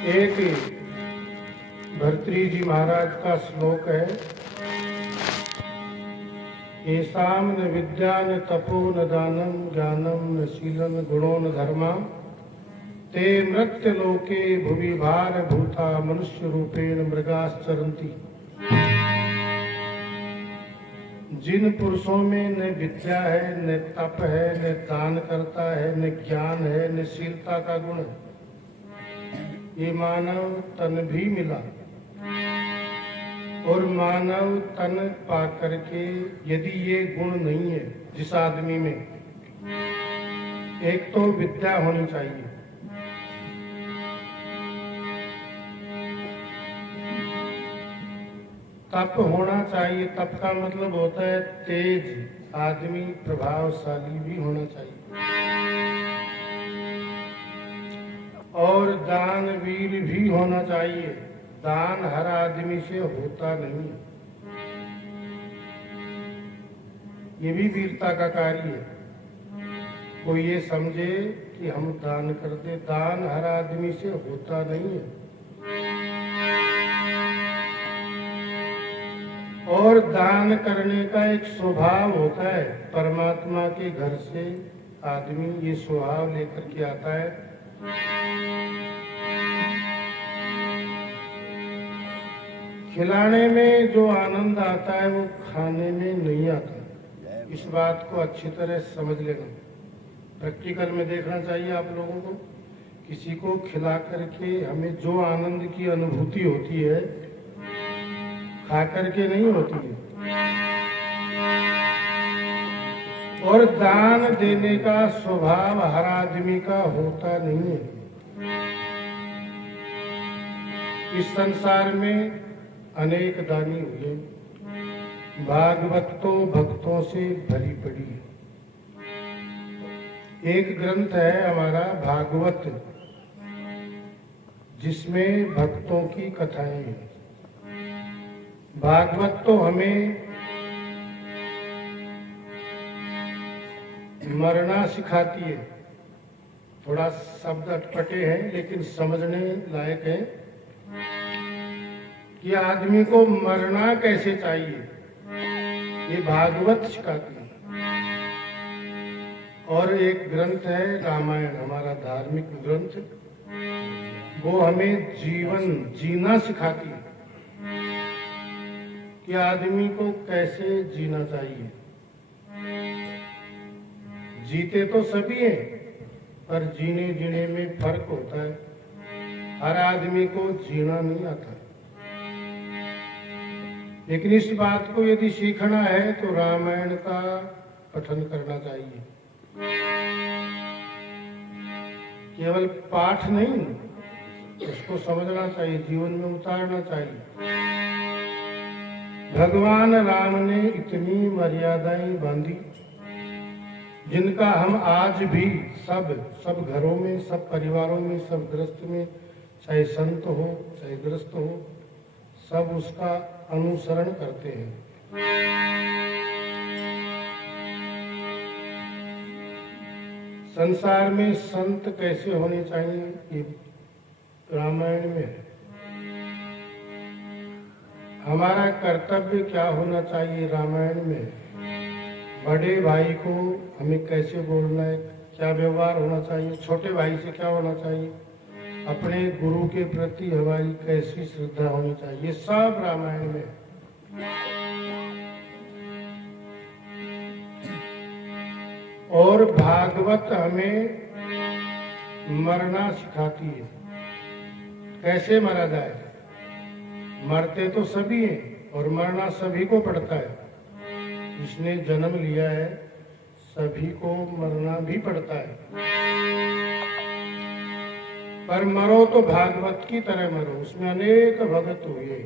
एक भर्तृहरि जी महाराज का श्लोक है, येषां न विद्या न तपो न दानं ज्ञानं न शीलं गुणो न धर्मा ते मृत्युलोके भुवि भारभूता मनुष्य रूपेण मृगाश्चरन्ति। जिन पुरुषों में न विद्या है, न तप है, न दान करता है, न ज्ञान है, न शीलता का गुण है, ये मानव तन भी मिला और मानव तन पा करके यदि ये गुण नहीं है जिस आदमी में, एक तो विद्या होनी चाहिए, तप होना चाहिए। तप का मतलब होता है तेज आदमी, प्रभावशाली भी होना चाहिए, और दान वीर भी होना चाहिए। दान हर आदमी से होता नहीं है, ये भी वीरता का कार्य है। कोई ये समझे कि हम दान कर दे, दान हर आदमी से होता नहीं है। और दान करने का एक स्वभाव होता है, परमात्मा के घर से आदमी ये स्वभाव लेकर के आता है। खिलाने में जो आनंद आता है वो खाने में नहीं आता। इस बात को अच्छी तरह समझ लेना, प्रैक्टिकल में देखना चाहिए आप लोगों को। किसी को खिला करके हमें जो आनंद की अनुभूति होती है, खा करके नहीं होती है। और दान देने का स्वभाव हर आदमी का होता नहीं है। इस संसार में अनेक दानी हुए, भागवत तो भक्तों से भरी पड़ी है। एक ग्रंथ है हमारा भागवत, जिसमें भक्तों की कथाएं हैं। भागवत तो हमें मरना सिखाती है। थोड़ा शब्द अटपटे हैं लेकिन समझने लायक है कि आदमी को मरना कैसे चाहिए, ये भागवत सिखाती है। और एक ग्रंथ है रामायण, हमारा धार्मिक ग्रंथ, वो हमें जीवन जीना सिखाती है कि आदमी को कैसे जीना चाहिए। जीते तो सभी हैं, पर जीने जीने में फर्क होता है। हर आदमी को जीना नहीं आता। लेकिन इस बात को यदि सीखना है तो रामायण का पठन करना चाहिए। केवल पाठ नहीं, उसको समझना चाहिए, जीवन में उतारना चाहिए। भगवान राम ने इतनी मर्यादाएं बांधी जिनका हम आज भी सब घरों में, सब परिवारों में, सब गृहस्थ में, चाहे संत हो चाहे गृहस्थ हो, सब उसका अनुसरण करते हैं। संसार में संत कैसे होने चाहिए, ये रामायण में है। हमारा कर्तव्य क्या होना चाहिए, रामायण में है। बड़े भाई को हमें कैसे बोलना है, क्या व्यवहार होना चाहिए, छोटे भाई से क्या होना चाहिए, अपने गुरु के प्रति हमारी कैसी श्रद्धा होनी चाहिए, ये सब रामायण में। और भागवत हमें मरना सिखाती है, कैसे मरा जाए। मरते तो सभी हैं और मरना सभी को पड़ता है। जिसने जन्म लिया है सभी को मरना भी पड़ता है, पर मरो तो भागवत की तरह मरो। उसमें अनेक भगत हुए,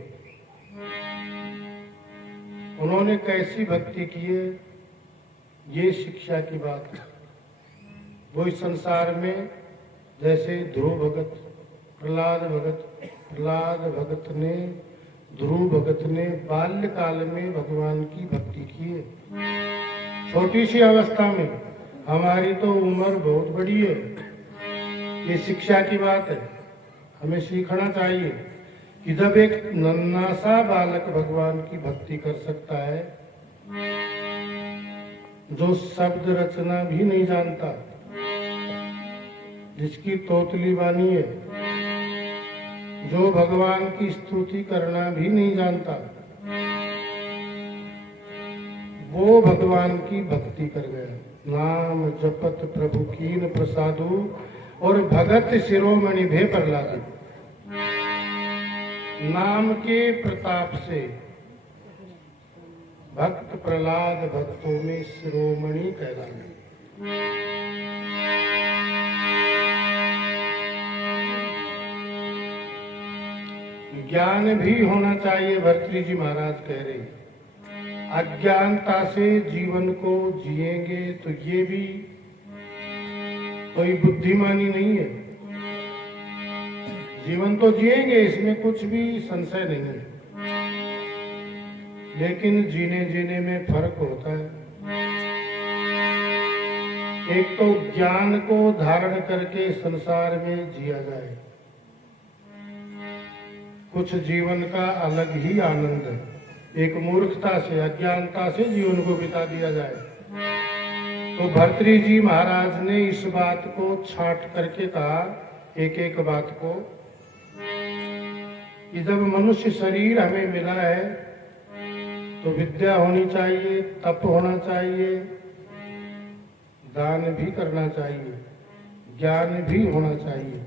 उन्होंने कैसी भक्ति की है, ये शिक्षा की बात है। वो इस संसार में जैसे ध्रुव भगत, प्रहलाद भगत ने बाल्यकाल में भगवान की भक्ति की है। छोटी सी अवस्था में, हमारी तो उम्र बहुत बड़ी है, ये शिक्षा की बात है। हमें सीखना चाहिए कि जब एक नन्हा सा बालक भगवान की भक्ति कर सकता है, जो शब्द रचना भी नहीं जानता, जिसकी तोतली वाणी है, जो भगवान की स्तुति करना भी नहीं जानता, वो भगवान की भक्ति कर गया। नाम जपत प्रभु कीन प्रसादु और भगत शिरोमणि भे प्रहलादु। नाम के प्रताप से भक्त प्रहलाद भक्तों में शिरोमणि कहलाए। ज्ञान भी होना चाहिए, भर्तृ जी महाराज कह रहे। अज्ञानता से जीवन को जिएंगे तो ये भी कोई बुद्धिमानी नहीं है। जीवन तो जिएंगे, इसमें कुछ भी संशय नहीं है, लेकिन जीने जीने में फर्क होता है। एक तो ज्ञान को धारण करके संसार में जिया जाए, कुछ जीवन का अलग ही आनंद है। एक मूर्खता से, अज्ञानता से जीवन को बिता दिया जाए। तो भर्तृ जी महाराज ने इस बात को छांट करके कहा, एक एक बात को, कि जब मनुष्य शरीर हमें मिला है तो विद्या होनी चाहिए, तप होना चाहिए, दान भी करना चाहिए, ज्ञान भी होना चाहिए,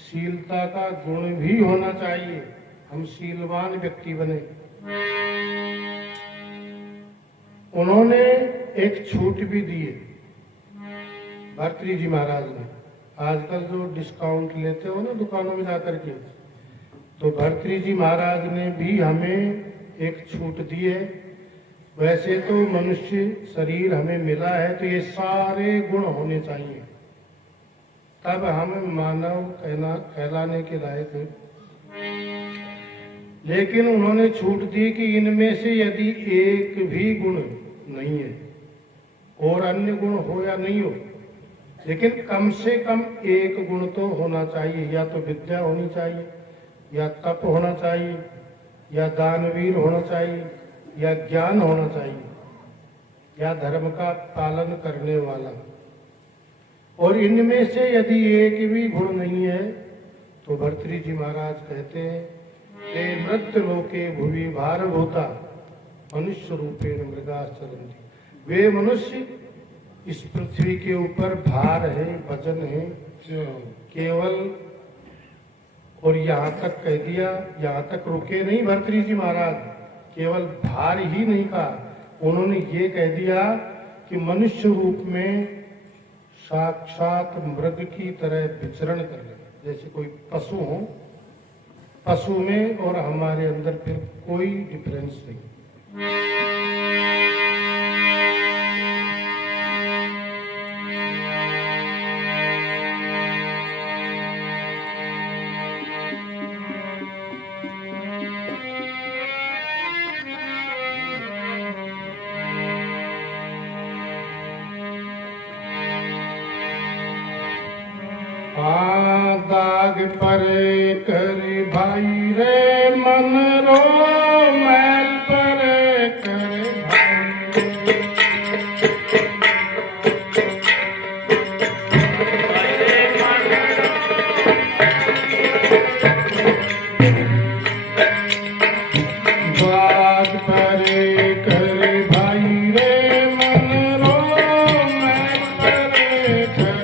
शीलता का गुण भी होना चाहिए। हम शीलवान व्यक्ति बने। उन्होंने एक छूट भी दी है भर्तृ जी महाराज ने। आजकल जो डिस्काउंट लेते हो ना दुकानों में जाकर के, तो भर्तृ जी महाराज ने भी हमें एक छूट दी है। वैसे तो मनुष्य शरीर हमें मिला है तो ये सारे गुण होने चाहिए, तब हम मानव कहलाने के लायक है। लेकिन उन्होंने छूट दी कि इनमें से यदि एक भी गुण नहीं है, और अन्य गुण हो या नहीं हो, लेकिन कम से कम एक गुण तो होना चाहिए। या तो विद्या होनी चाहिए, या तप होना चाहिए, या दानवीर होना चाहिए, या ज्ञान होना चाहिए, या धर्म का पालन करने वाला। और इनमें से यदि एक भी गुण नहीं है तो भर्तृ जी महाराज कहते हैं, ते मृत लोके भुवि भारभूता मनुष्य रूपेण मृगाश्चरन्ति। वे मनुष्य इस पृथ्वी के ऊपर भार है, वजन है केवल। और यहाँ तक कह दिया, यहाँ तक रुके नहीं भर्तृ जी महाराज, केवल भार ही नहीं कहा, उन्होंने ये कह दिया कि मनुष्य रूप में साक्षात मृग की तरह विचरण कर ले। जैसे कोई पशु हो, पशु में और हमारे अंदर फिर कोई डिफरेंस नहीं। दाग पर कर भाई रे मन रो, मैल पर कर दाग पर कर भाई रे मन रो, मैल पर कर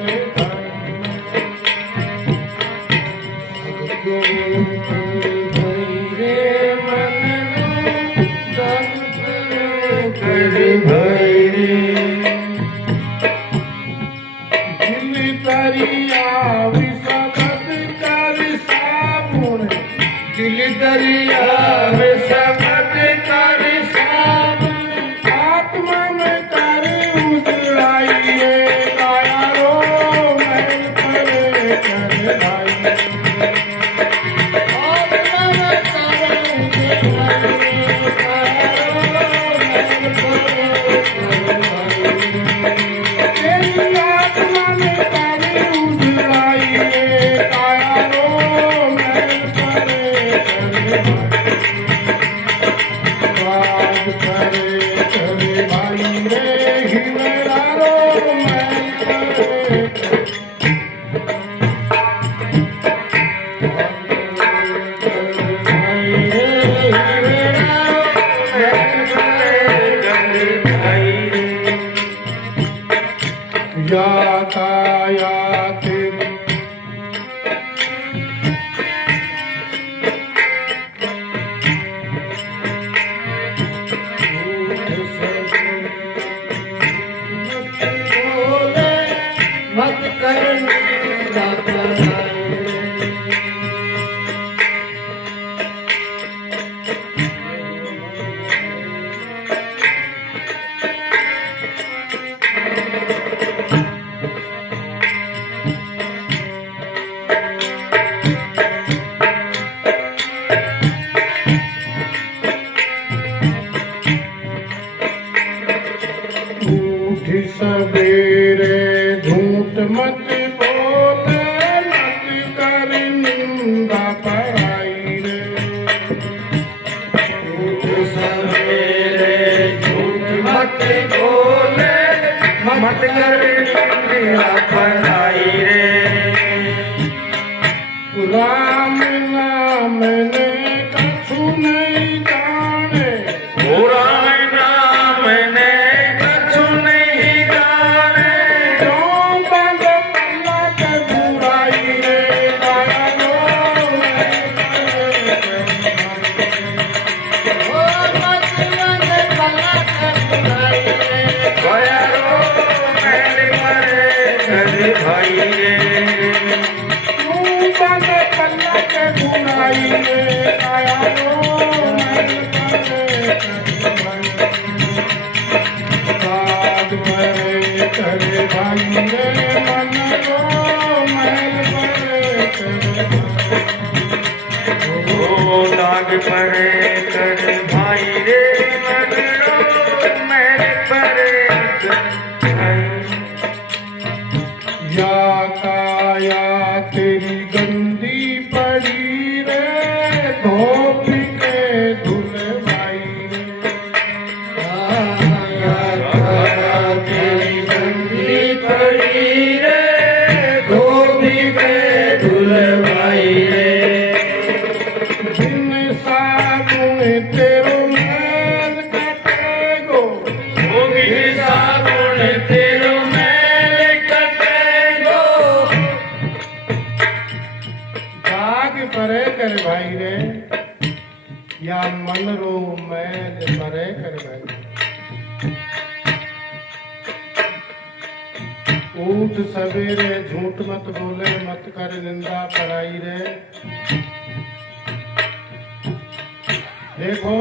दरिया में सबद कर साबुन, आत्मा में कर उजड़ाइए, काया रो मैल पर कर भाई। आत्मा में कर उजड़ाइए, काया रो मैल पर कर भाई। तेरी आत्मा में कर उजड़ाइए, काया रो मैल राम नाम ने कछु नहीं जाने, राम नाम ने कछु नहीं जाने, क्यों बंद पल्ला के बुराई रे दयालो ओ बंद पल्ला के बुराई रे दयालो मैल परे कर भाई रे, बंद पल्ला के बुराई रे दयालो मैल परे साध परे करे भाई रे मन को मैल परे ओ दाग परे कर भाई रे, मगरो मैल परे कर भाई। या काया तेरी गंदी पड़ी रे धोबी के धुल भाई रे, या काया तेरी गंदी पड़ी रे धोबी के धुल भाई रे, बिन साबुन तेरो मैल कटेगो, धोबी साबुन तेरो मैल कटेगो, दाग परे कर भाई रे या मन रो मैल परे कर भाई। उठ सवेरे झूठ मत बोले, मत कर निंदा पराई रे। देखो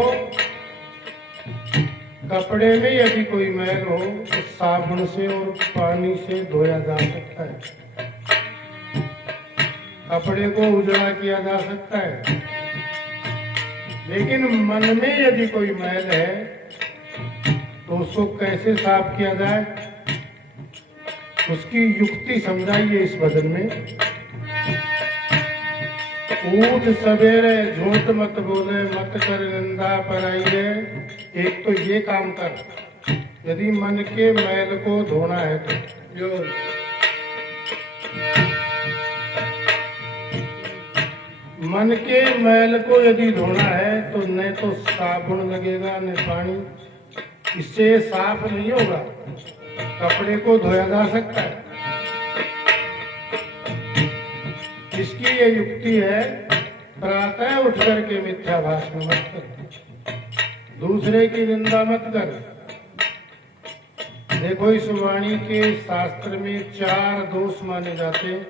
कपड़े में यदि कोई मैल हो तो साबुन से और पानी से धोया जा सकता है, कपड़े को उजला किया जा सकता है, लेकिन मन में यदि कोई मैल है तो उसको कैसे साफ किया जाए, उसकी युक्ति समझाइए इस भजन में। उठ सवेरे झूठ मत बोले, मत कर निंदा पराई रे। एक तो ये काम कर, यदि मन के मैल को धोना है तो मन के मैल को यदि धोना है तो न तो साबुन लगेगा न पानी, इससे साफ नहीं होगा। कपड़े को धोया जा सकता है, इसकी ये युक्ति है। प्रातः उठ करके मिथ्या भाषण मत कर, दूसरे की निंदा मत कर। देखो इस वाणी के शास्त्र में 4 दोष माने जाते हैं।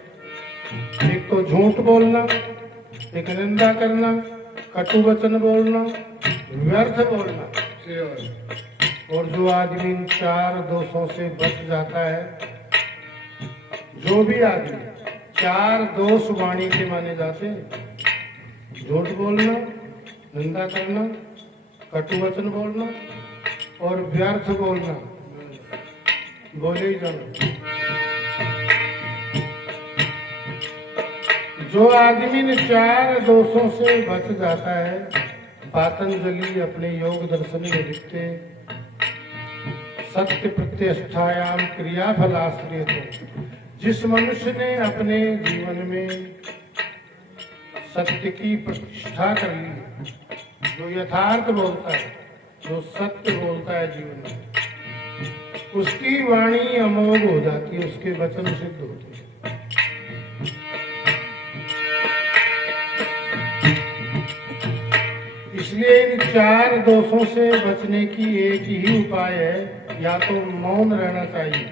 एक तो झूठ बोलना, एक निंदा करना, कटु वचन बोलना, व्यर्थ बोलना। और जो आदमी इन 4 दोषों से बच जाता है, जो भी आदमी 4 दोष वाणी के माने जाते हैं, झूठ बोलना, निंदा करना, कटु वचन बोलना और व्यर्थ बोलना, बोले ही जाओ। जो आदमी इन 4 दोषों से बच जाता है, पातंजलि अपने योग दर्शन में लिखते, सत्य प्रतिष्ठायाम क्रियाफल आश्रित। जिस मनुष्य ने अपने जीवन में सत्य की प्रतिष्ठा कर ली, जो यथार्थ बोलता है, जो सत्य बोलता है जीवन में, उसकी वाणी अमोघ हो जाती है, उसके वचन सिद्ध होते हैं। इसलिए इन 4 दोषों से बचने की एक ही उपाय है, या तो मौन रहना चाहिए,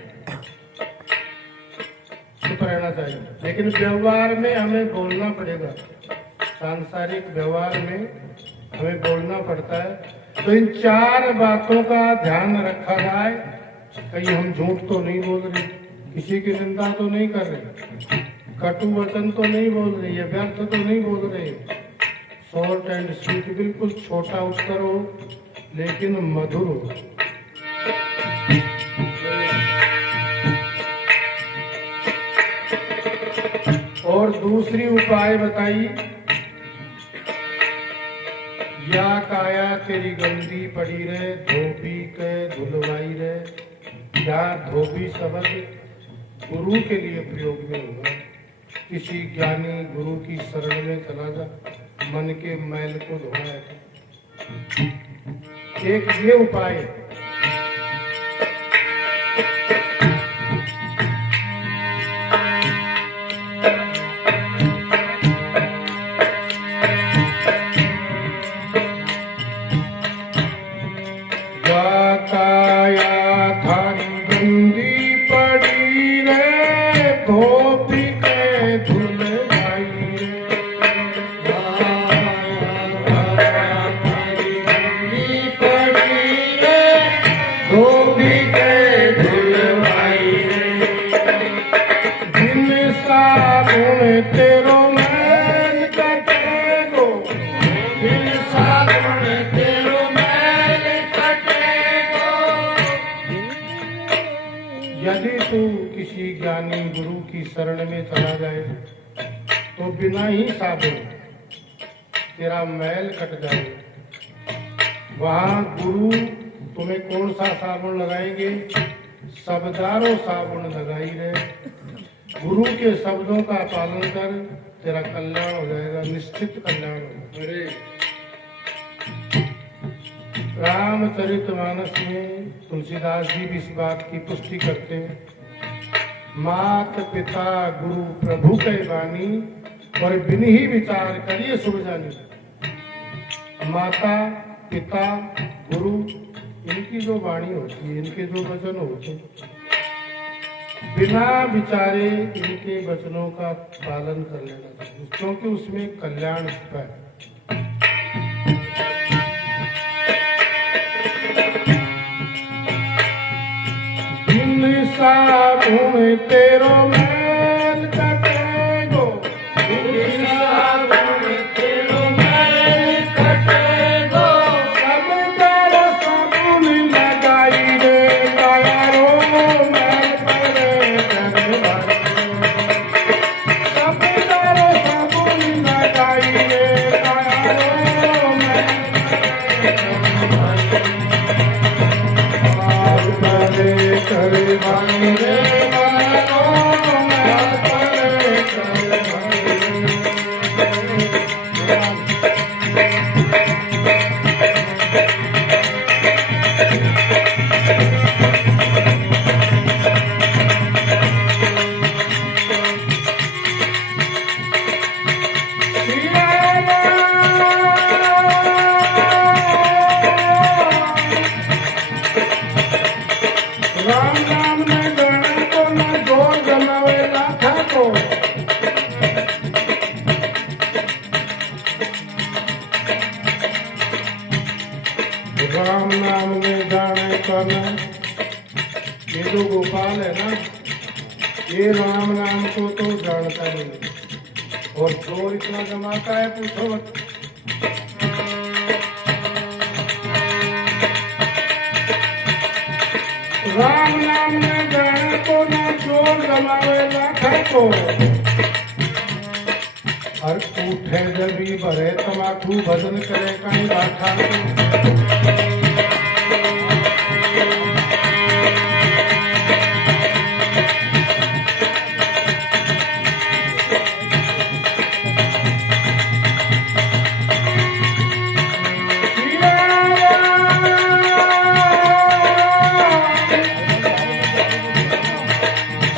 चुप रहना चाहिए, लेकिन व्यवहार में हमें बोलना पड़ेगा। सांसारिक व्यवहार में हमें बोलना पड़ता है। तो इन 4 बातों का ध्यान रखा जाए। कहीं हम झूठ तो नहीं बोल रहे, किसी की निंदा तो नहीं कर रहे, कटु वचन तो नहीं बोल रही है, व्यर्थ तो नहीं बोल रहे। शॉर्ट एंड स्वीट, बिल्कुल छोटा उत्तर हो लेकिन मधुर हो। और दूसरी उपाय बताई, या काया तेरी गंदी पड़ी रे, धोबी के धुलवाई रे। या धोबी शब्द गुरु के लिए प्रयोग में होगा। किसी ज्ञानी गुरु की शरण में चला जा, मन के मैल को धोए। एक ये उपाय है। यदि तू किसी ज्ञानी गुरु की शरण में चला जाए तो बिना ही साबुन तेरा मैल कट जाए। वहाँ गुरु तुम्हें कौन सा साबुन लगाएंगे? शब्दारो साबुन लगाई रहे। गुरु के शब्दों का पालन कर, तेरा कल्याण हो जाएगा, निश्चित कल्याण होगा। रामचरितमानस में तुलसीदास जी भी इस बात की पुष्टि करते हैं। मात पिता गुरु प्रभु के वाणी, और बिन ही विचार करिए सुख जानी। माता पिता गुरु इनकी जो वाणी होती है, इनके जो वचन होते हैं, बिना विचारे इनके वचनों का पालन कर लेना चाहिए, क्योंकि उसमें कल्याण छिपा है। साबुन तेरो मैल कटेगो, साबुन तेरो मैल कटेगो, सब तेरो साबुन लगाई रे तारो मैल परे करे सब तेरो साबुन लगाई रे तारो मैल करे भाई रे राम नाम ने गण को न जोर जमावे लाखा को। राम नाम में जाने का न, ये जो गोपाल है ना, ये राम नाम को तो जानता नहीं, और जोर इतना जमाता है पूछो मत। राम नाम में गण को न जोर जमावे लाखा को। हर उठे जब भी भरे तमाकू भजन करे कहीं राखा को।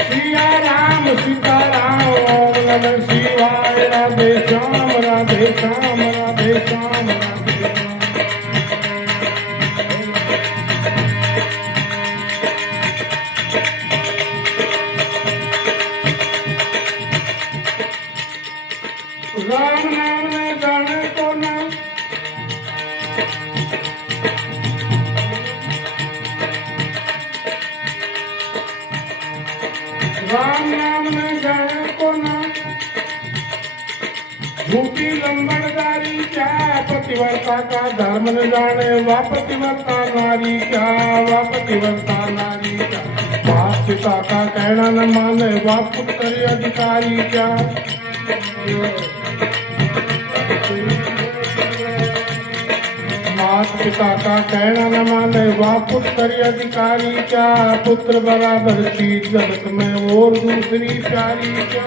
सीताराम ओम नमः शिवाय, राधे श्याम राधे श्याम राधे श्याम राधे राम नाम में जाने को ना, राम नाम में जाने को ना। झूठी लंबड़दारी क्या पतिव्रता का धर्म न जाने, वा पतिव्रता नारी क्या, वा पतिव्रता नारी क्या। बाप पिता का कहना न माने, वा पुत्र अधिकारी क्या। मात पिता का कहना न माने, वा पुत्र अधिकारी क्या। पुत्र बराबर चीज जगत में और दूसरी प्यारी क्या।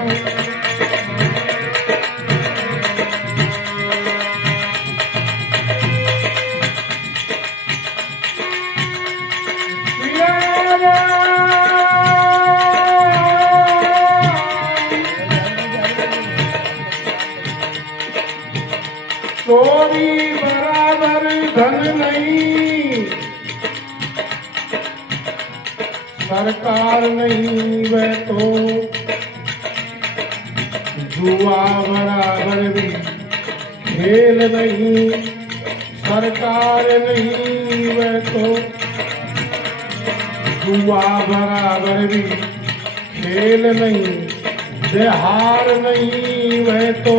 चोरी बराबर धन नहीं, सरकार नहीं वह तो जुआ बराबर भी खेल नहीं, सरकार नहीं वह तो जुआ बराबर भी खेल नहीं, हार नहीं वह तो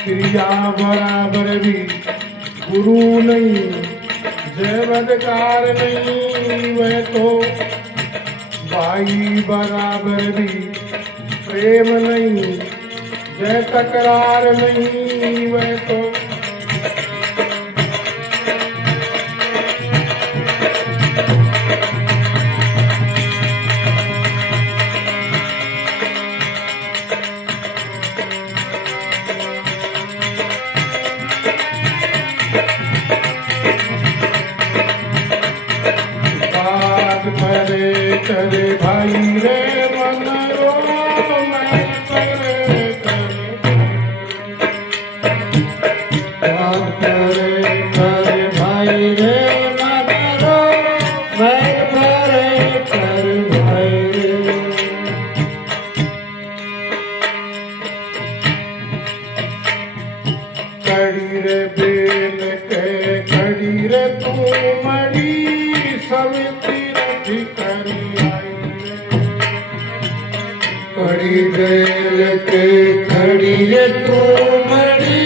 क्रिया बराबर भी गुरु नहीं, जयवदकार नहीं वह तो भाई बराबर भी प्रेम नहीं, जय तकरार नहीं वह तो करे भाई रे मन रो मैं करे भाई रे मन रो मैं करे कर भाई रे। कड़ी रे बेल के कड़ी रे तू मड़ी सवित्री करी कड़ी बेल के खड़ी तू मड़ी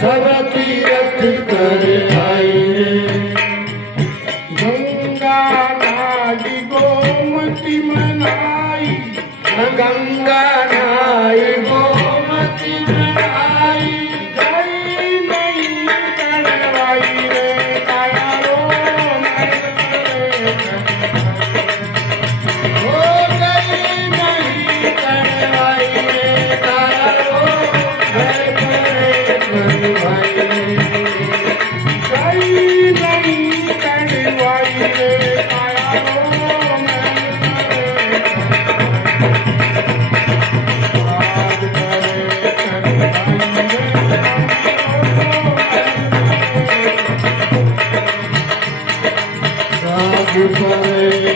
सब तीरथ कर आई रे। गंगा नाई गोमती मनाई, गंगा नाई गोमती मनाई, गई नहीं कड़वाई रे काया रो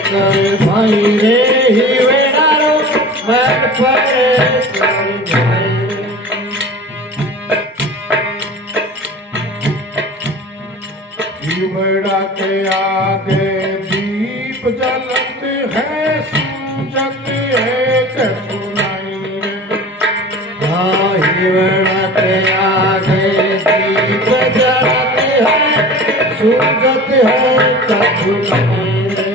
कर भाई रे ही वेड़ारो मैं परे कर भाई रे। हिवड़ा के आगे दीप जलत है सूजत है कछुनाई रे। हाँ हिवड़ा के आगे दीप जलत है सूजत है कछुनाई रे।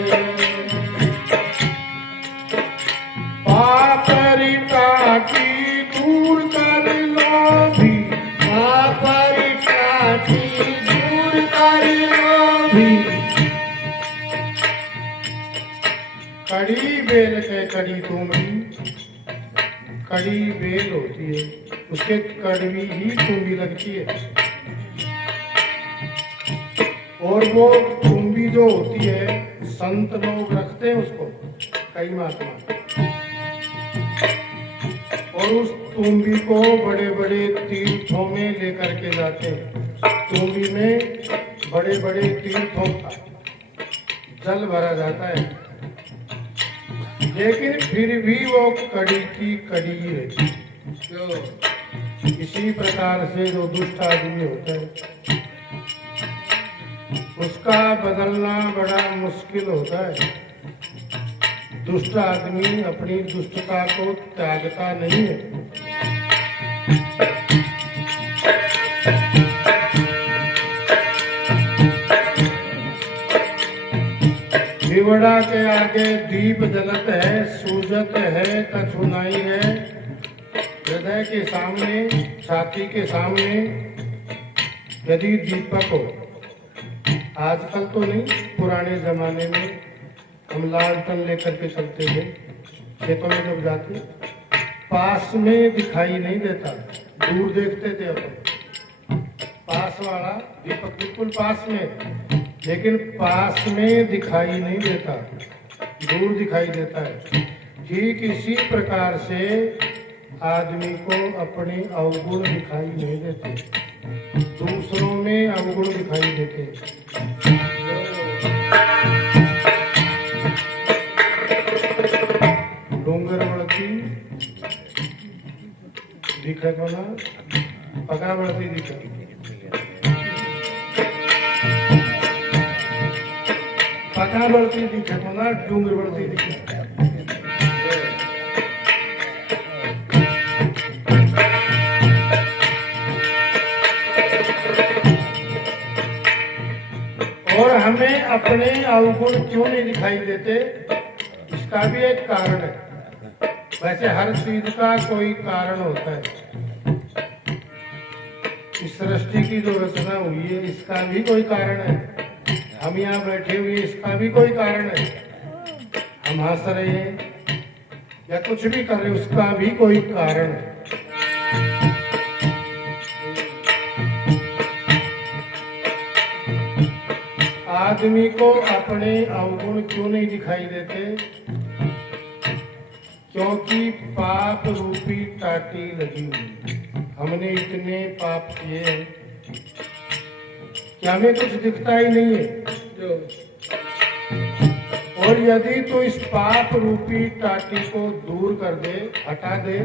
की दूर कर लो भी, की दूर कर लो भी। कड़ी बेल के कड़ी तुम्बी, कड़ी बेल होती है उसके कड़वी ही तुम्बी लगती है, और वो तुम्बी जो होती है संत लोग रखते हैं उसको, कई महात्मा, और उस तुम्बी को बड़े बड़े तीर्थों में लेकर के जाते हैं। तुम्बी में बड़े बड़े तीर्थों का जल भरा जाता है, लेकिन फिर भी वो कड़ी की कड़ी ही रहती है। इसी प्रकार से जो दुष्ट आदमी होता है उसका बदलना बड़ा मुश्किल होता है। दुष्ट आदमी अपनी दुष्टता को त्यागता नहीं है। हिवड़ा के आगे दीप जलत है सूजत है कछुनाई है। हृदय के सामने, छाती के सामने यदि दीपक हो, आजकल तो नहीं, पुराने जमाने में हम लालटेन लेकर के चलते थे, खेतों में जब जाते पास में दिखाई नहीं देता, दूर देखते थे अपन। पास वाला दीपक बिल्कुल पास में, लेकिन पास में दिखाई नहीं देता, दूर दिखाई देता है। ठीक इसी प्रकार से आदमी को अपने अवगुण दिखाई नहीं देते, दूसरों में अवगुण दिखाई देते। डोंगरवरती दिखे को ना पगावरती दिखे, पगावरती दिखे को ना डोंगरवरती दिखे। और हमें अपने अवगुण क्यों नहीं दिखाई देते, इसका भी एक कारण है। वैसे हर चीज का कोई कारण होता है। इस सृष्टि की जो रचना हुई है इसका भी कोई कारण है। हम यहाँ बैठे हुए इसका भी कोई कारण है। हम हंस रहे हैं या कुछ भी कर रहे उसका भी कोई कारण है। आदमी को अपने अवगुण क्यों नहीं दिखाई देते, क्योंकि पाप रूपी टाटी लगी हुई। हमने इतने पाप किए हैं कि हमें कुछ दिखता ही नहीं है। और यदि तो इस पाप रूपी टाटी को दूर कर दे, हटा दे,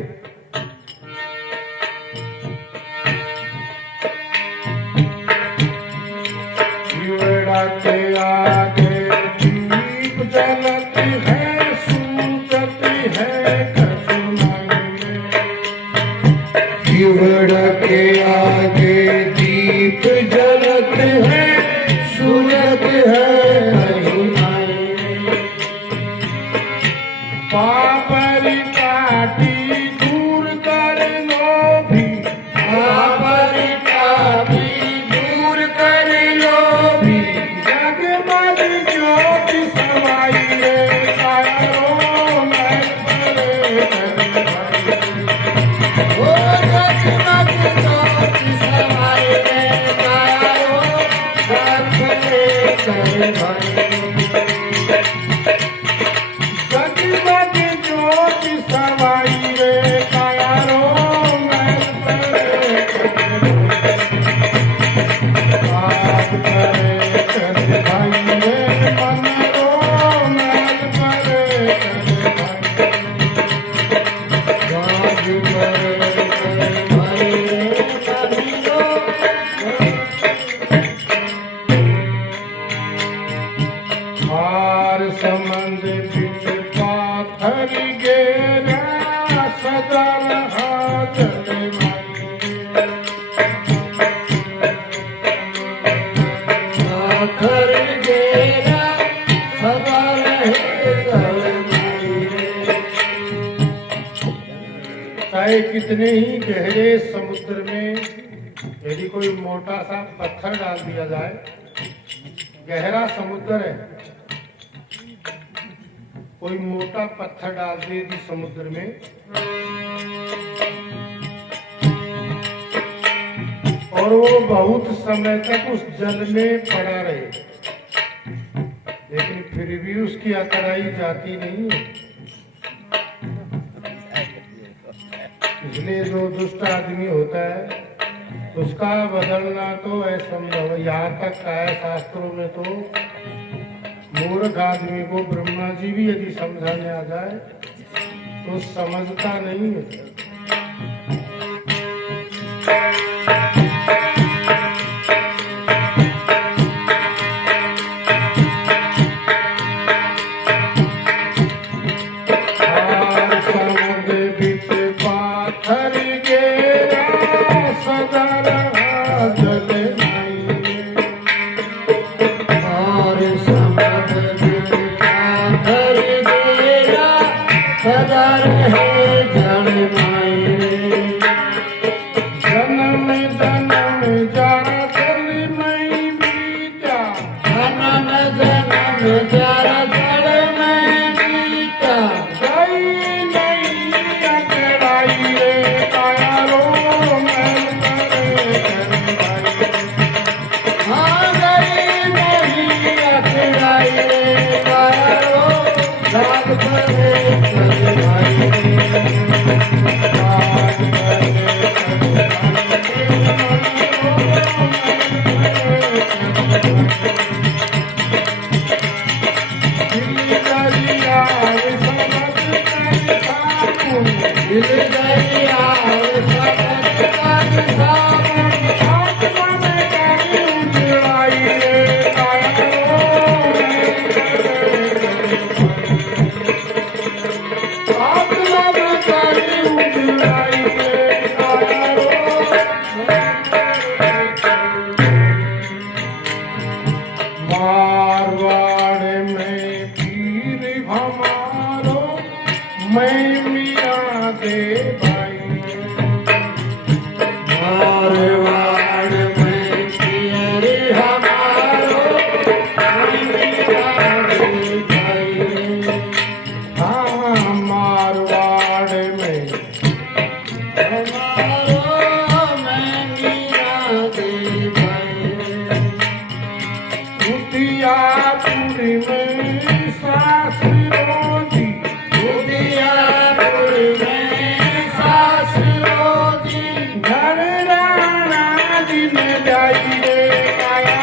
के आगे दीप जलती है, सूझती है कठिनाई। जीवड़ के आगे दीप जलत है, सूझत है कठिनाई। पापरी काटी दूर कर लो भी, पापरी काटी दूर कर लो भी। चाहे कितने ही गहरे समुद्र में यदि कोई मोटा सा पत्थर डाल दिया जाए, गहरा समुद्र है, कोई मोटा पत्थर डाल दे यदि समुद्र में, और वो बहुत समय तक उस जल में पड़ा रहे, लेकिन फिर भी उसकी अकड़ाई जाती नहीं है। इसलिए जो दुष्ट आदमी होता है उसका बदलना तो असंभव है। यहाँ तक का है शास्त्रों में तो मूर्ख आदमी को ब्रह्मा जी भी यदि समझाने आ जाए तो समझता नहीं है। दिन जाई रे काया